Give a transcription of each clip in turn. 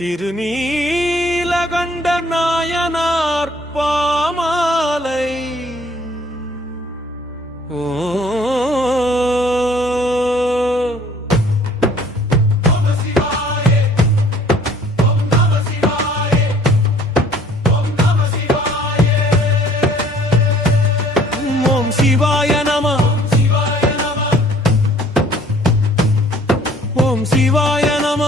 திருநீலகண்ட நாயனார் பாமாலை ஓ சிவாய நம ஓம் சிவாய நம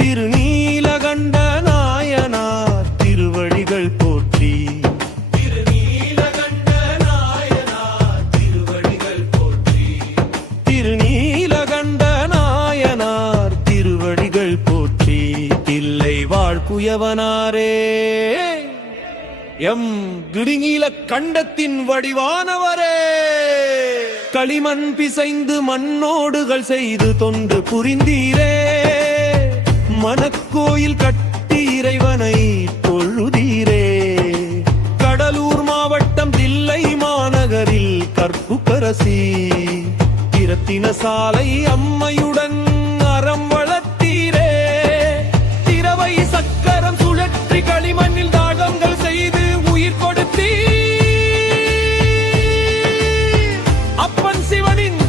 திருநீலகண்ட நாயனார் திருவடிகள் போற்றி திருநீலகண்ட நாயனார் திருவடிகள் போற்றி திருநீலகண்ட நாயனார் திருவடிகள் போற்றி தில்லை வாழ்குயவனாரே எம் கிடுங்கீல கண்டத்தின் வடிவானவரே களிமண் பிசைந்து மண்ணோடுகள் செய்து தொண்டு புரிந்தீரே மனக்கோயில் கட்டி இறைவனை தொழுதீரே கடலூர் மாவட்டம் தில்லை மாநகரில் கற்புக்கரசி இரத்தின சாலை அம்மையுடன் அறம் வளர்த்தீரே திரவை சக்கரம் சுழற்றி களிமண்ணில் தாகங்கள் செய்து உயிர் கொடுத்தீ அப்பன் சிவனின்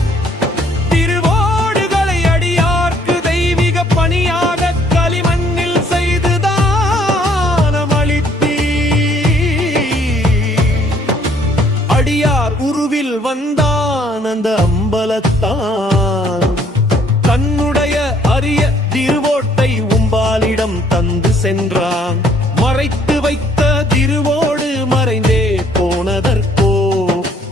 திருவோடுகளை அடியார்க்கு தெய்வீக பணியாக களிமண்ணில் செய்து தானமளித்தீ அடியார் உருவில் வந்தான் அந்த அம்பலத்தான் தன்னுடைய அரிய திருவோட்டை உம்பாலிடம் தந்து சென்றான் மறைத்து வைத்த திருவோடு மறைந்தே போனதற்கோ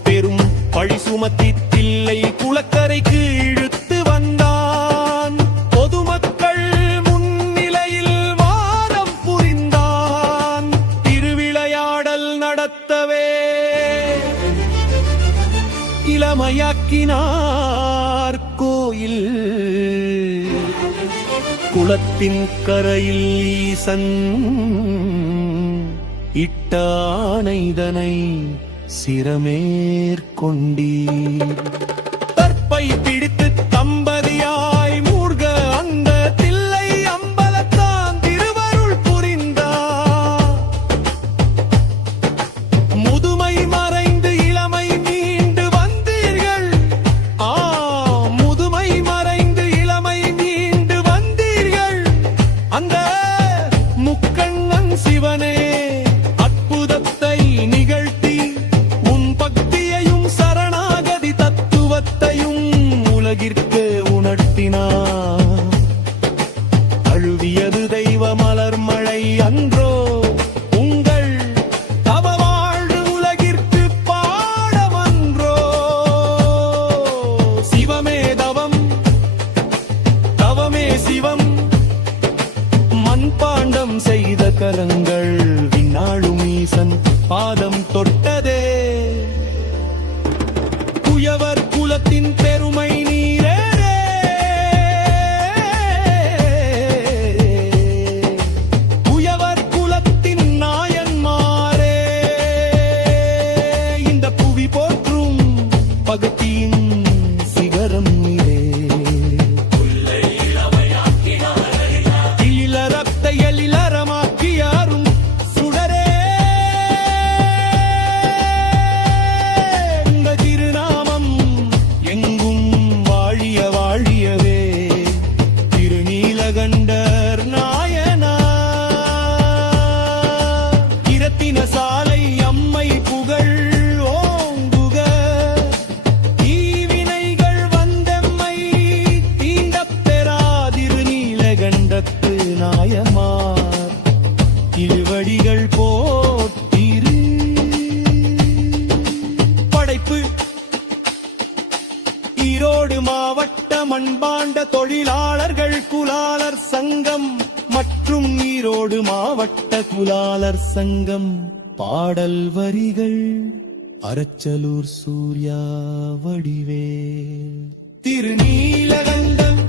பெரும் பழி சுமத்தி தில்லை குளக்கரைக்கு இழுத்து வந்தான் பொதுமக்கள் முன்னிலையில் வாரம் புரிந்தான் திருவிளையாடல் நடத்தவே இளமையாக்கினார் கோயில் குளத்தின் கரையில் ஈசன் இட்டானைதனை சிரமேற்கொண்டீர் தற்பை பிடித்து தம்பதியாய் மூழ்க அந்த தில்லை அம்பலத்தான் திருவருள் புரிந்தார் முதுமை மறைந்து இளமை மீண்டு வந்தீர்கள் முதுமை மறைந்து இளமை மீண்டு வந்தீர்கள் அந்த முக்கண்ணன் சிவனே அற்புதத்தை நிகழ்த்தி உன் பக்தியையும் சரணாகதி தத்துவத்தையும் உலகிற்கு உணர்த்தினார் அழுவியது தெய்வ மலர் மழை அன்றோ உங்கள் தவவாழ்வு உலகிற்கு பாடமன்றோ சிவமே தவம் தவமே சிவம் மண்பாண்டம் செய்த கரங்கள் விண்ணாளும் ஈசன் பாதம் தொட்டதே குயவர் குலத்தின் பெருமை நீரே குயவர் குலத்தின் நாயன்மாரே இந்த புவி போற்றும் பகத்தின் சிகரம் நீரே இளரத்தை எழிலரமாக்கியாரும் சுடரே உங்க திருநாமம் எங்கும் வாழிய வாழியவே திருநீலகண்டர் நாயனா இரத்தின சாலை அம்மை புகழ் ஓங்குக தீவினைகள் வந்தெம்மை தீண்டப் பெறாதிரு நீலகண்டத்து நாயமார் திருவடிகள் போற்றிரு படைப்பு ஈரோடு மாவட்ட மண்பாண்ட தொழிலாளர்கள் குலாலர் சங்கம் மற்றும் ஈரோடு மாவட்ட குலாலர் சங்கம் பாடல் வரிகள் அரச்சலூர் சூர்யா வடிவேல் திருநீலகண்டம்